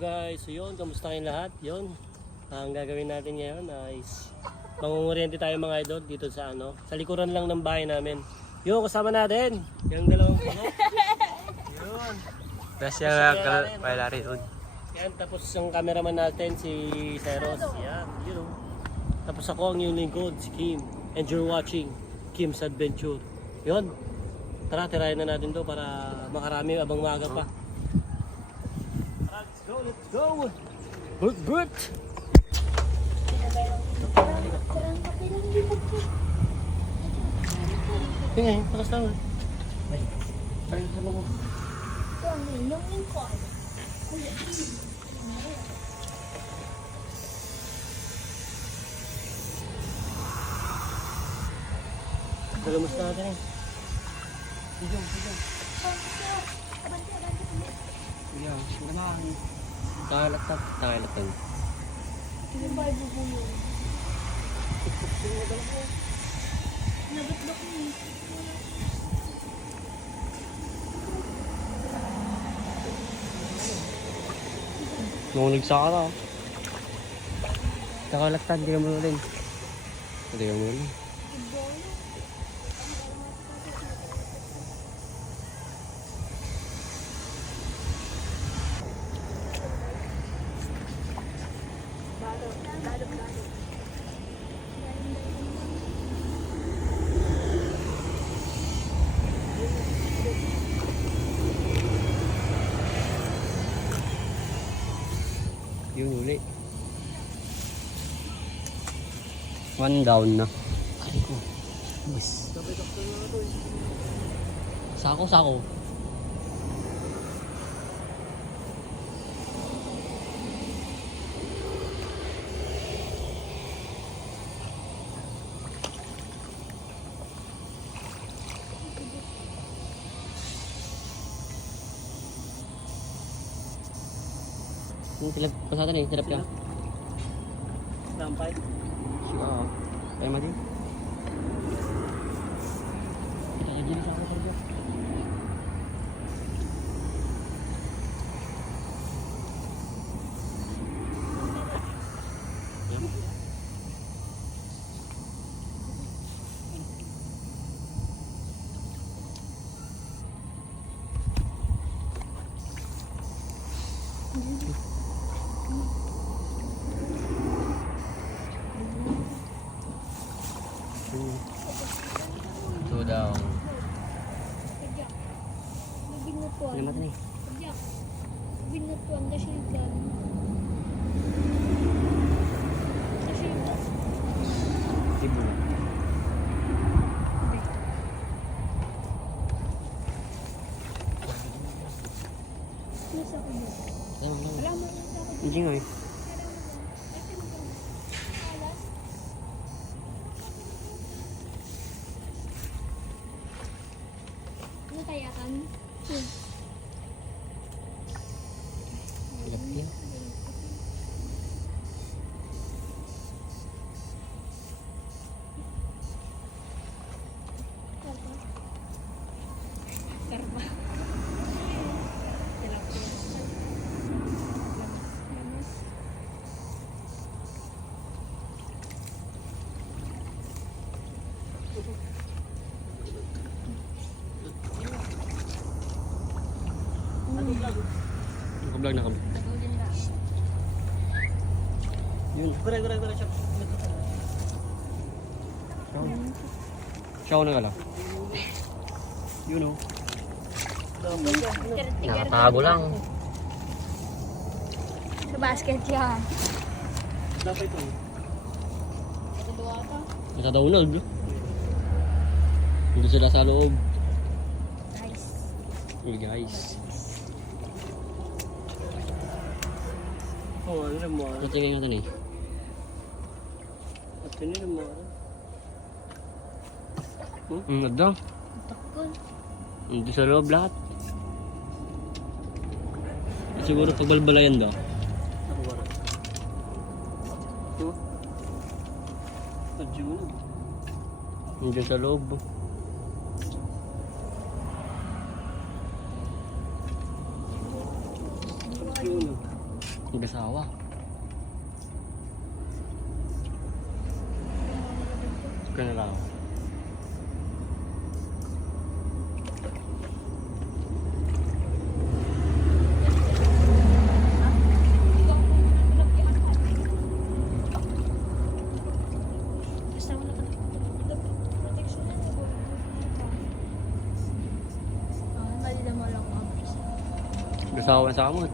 guys? So yun, kamusta kayong lahat? Yun, ang gagawin natin ngayon is mangunguriente tayo mga idol dito sa ano, sa likuran lang ng bahay namin. Yo, kasama natin yung dalawang puno. Yun. Special kal pala rin. Yan, tapos yung cameraman natin si Seros. Yan, yun oh. Tapos ako ang yung lingkod, si Kim. And you're watching Kim's Adventure. Yun. Tara, tirayan na natin to para makarami abang maga pa. Let's go, but! Yun nga, takas naman. Ay, sa mga. Nagamus natin eh. Bigyan, bigyan. Iya, naman. Talat na, talat na. Nungulig sa kara. Nakalatan, hindi ka manuling. Hindi ka manuling. Yun One down na. Ay ko. Yes. Sako, sako. Yung tilap pasatan eh, tilap ka. Lampay. Siya. Kaya mati. Kita ka dyan sa ako Binutuan na siya gan. Kasi Ibu. nasa ko yun. Alam mo Alam mo nasa ko Hindi nga eh. Ano kaya kan? Hmm. Tilap ka. Karpa. Karpa. Tilapia. Lamas. Nakablog, nakablog. Nagulin lang. Yun. Gure, gure. Siya. Siya. Siya na ka lang. Yun oh. Nakatago lang. Sa basket yan. Lampay to. Nakadua ka. Nakadaunag. Hindi sila sa loob. Nice. Hey guys. Oo, ano mo. Ito tingin natin eh. At yun mo. Ang ganda. Takol. Nandito sa loob lahat. Siguro pagbalbalayan daw. Ba? Ito? Adjuno. Nandiyan sa loob. Adjuno. Mag-asawa. Kaya lang. Basta wala ka protection na nag Ah, na mo lang ako. Mag-asawa sa kamot.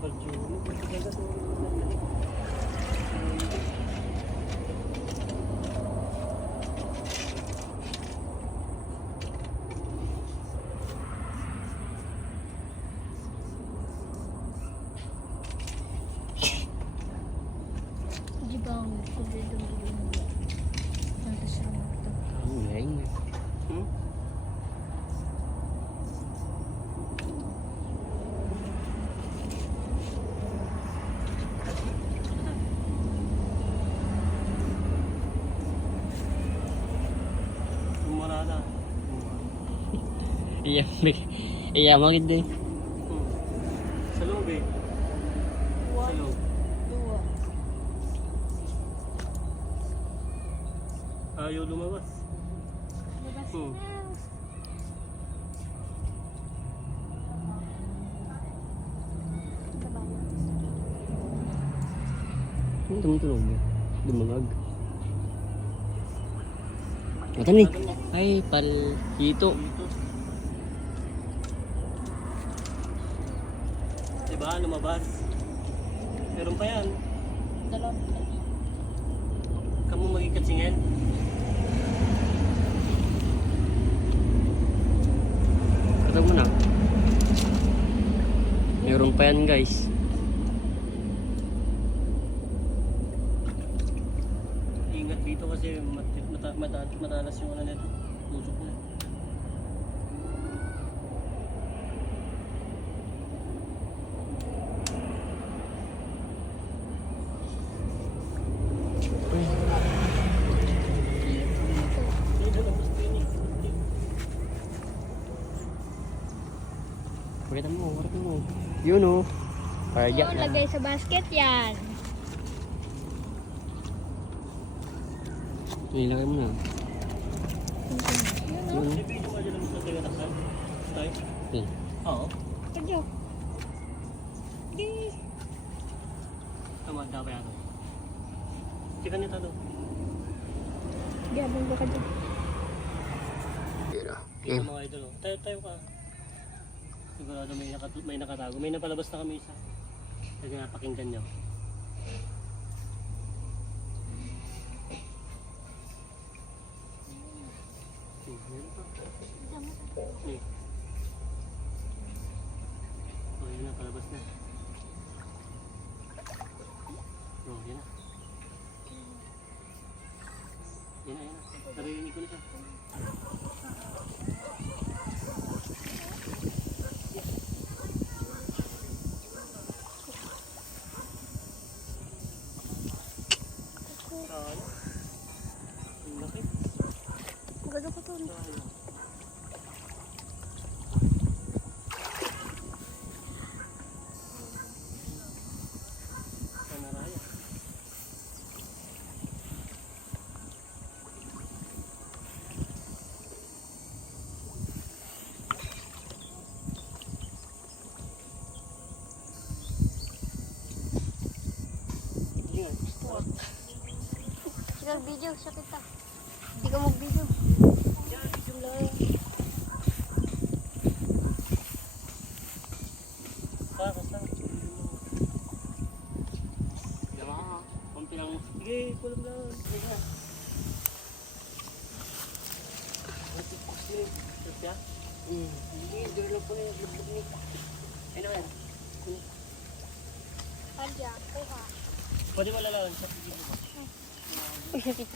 Adjuno. Di ba ang COVID ang ilong mo? Nandito sa mga Ang galing. Hmm? Umara na. Iya, iya din. Hmm. Sa loob eh. Sa loob. Ayaw lumabas. Labas Hmm. Ang tumutulog niya. Dumangag. Matan ni. Ay, pal. Hito. Dito. Diba, lumabas. Meron pa yan. Dalawa. Kamu magikatsingin. Katag mo na. Meron pa yan guys. Ingat dito kasi mat mata matalas yung ano nito. Tusok na. Dito na gusto yun eh. Pakita mo, pakita mo. Yun o. Parja Yung na. lagay sa basket yan. Ilagay mo na. Yun o. Yun. Oo. Kadyo. Di. Tama, dapat yan. Tika nito doon. Di, abang ba kadyo? Yun o. Ito mga idol. oh. Tayo, tayo ka. Sigurado may, nakat may nakatago. May napalabas na kami isa. Sige nga, pakinggan nyo. Eh. Oh, yun na, palabas na. Oh, yan na. Yan na, ko na siya. Sayang. Ang laki. Gado ko to. Sayang. Panaraya. Ingat. Sige, video. Sa kita. Hindi ka mag-video. Yan, video lang. Takas lang. Diba? Kunti lang. Sige, kulang lang. Sige na. Sige. Hindi, doon lang po na yung lublog ni. Ano yan? Kadya. Kuha. Pwede malalaman sa pigil mo. Uy, sakit.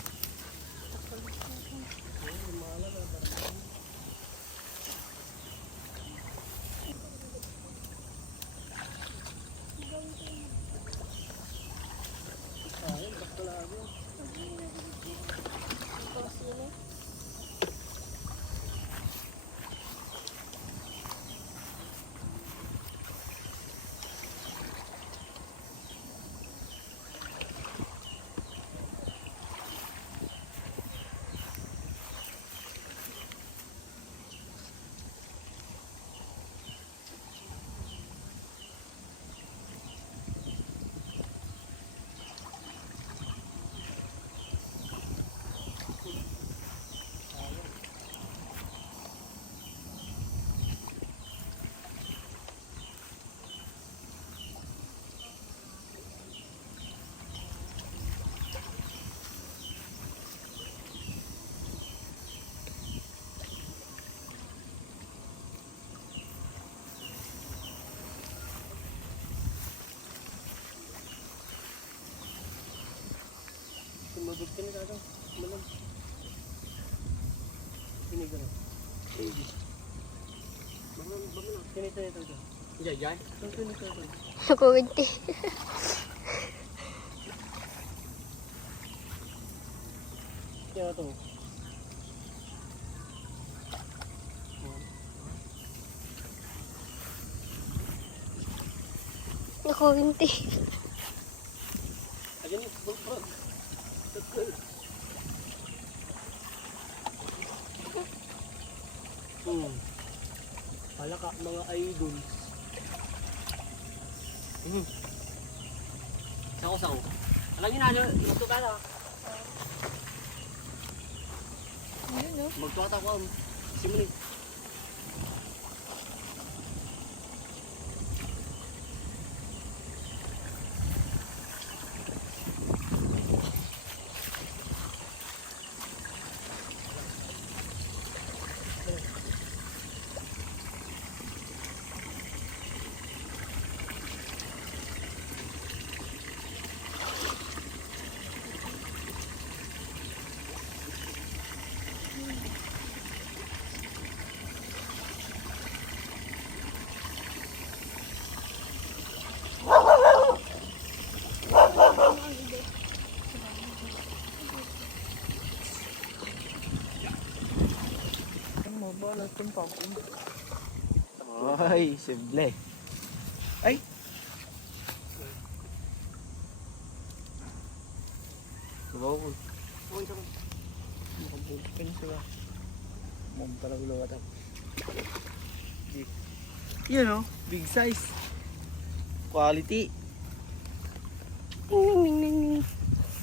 Na kagaw. Malam. Sinigaw. Baka, baka na. Kinito ito ito. Jay, jay. Ito. Nakuwinti. Kaya ito. Nakuwinti. 没抓到话，行不行？Ay, simple. Ay! Subaw ko. Makabukin sila. Mom para ulo ka Yan o, big size. Quality.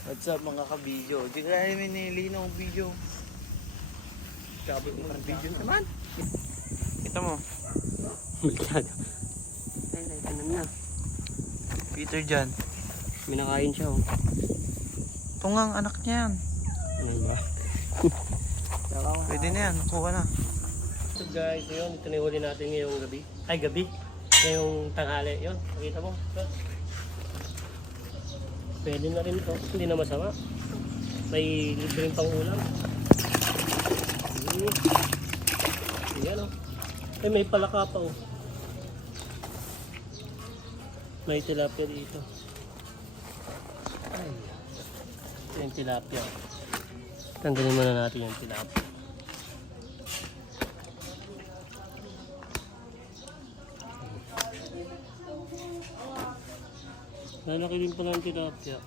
What's up mga ka-video? Di ka namin nilinaw ang video. Kabit mo ng video naman. Kita mo. Masyado. Ay, ay, tanam na. Peter Jan. May nakain siya, oh. Ito nga ang anak niya yan. Ano ba? Pwede na yan, kuha na. So guys, yun, ito na yung huli natin ngayong gabi. Ay, gabi. Ngayong tanghali. Yun, nakita mo. Pwede na rin to. Hindi na masama. May libre pang ulam. Mm. Yan oh. Eh, may palaka pa oh. May tilapia dito. Ay. Ito yung tilapia. Tanggalin muna natin yung tilapia. Lalaki din pala ang tilapia.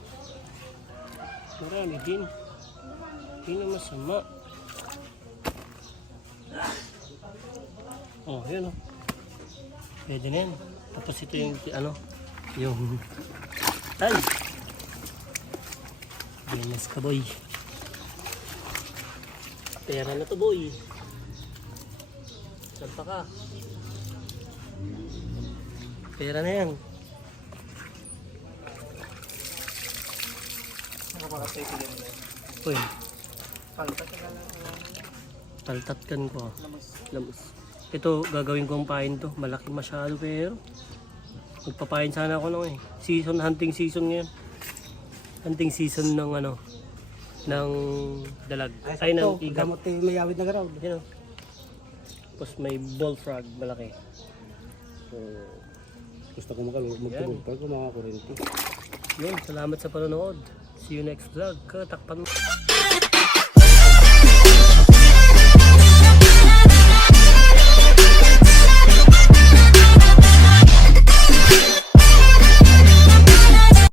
Marami din. Hindi na masama. Oh, yun oh. Pwede na yan. Tapos ito yung, ano, yung, ay! Binas ka boy. Pera na to boy. Saan pa ka? Pera na yan. Uy, paltatkan ko. Lamus. Ito, gagawin kong pain to. Malaki masyado pero. Magpapain sana ako nung eh. Season, hunting season ngayon. hunting season ng ano ng dalag ay ng igat Gamot tayo may awit na garaw. you know tapos may bullfrog malaki so Gusto ko makalulog magtulog pag kumakakurente. yun salamat sa panonood see you next vlog katakpan mo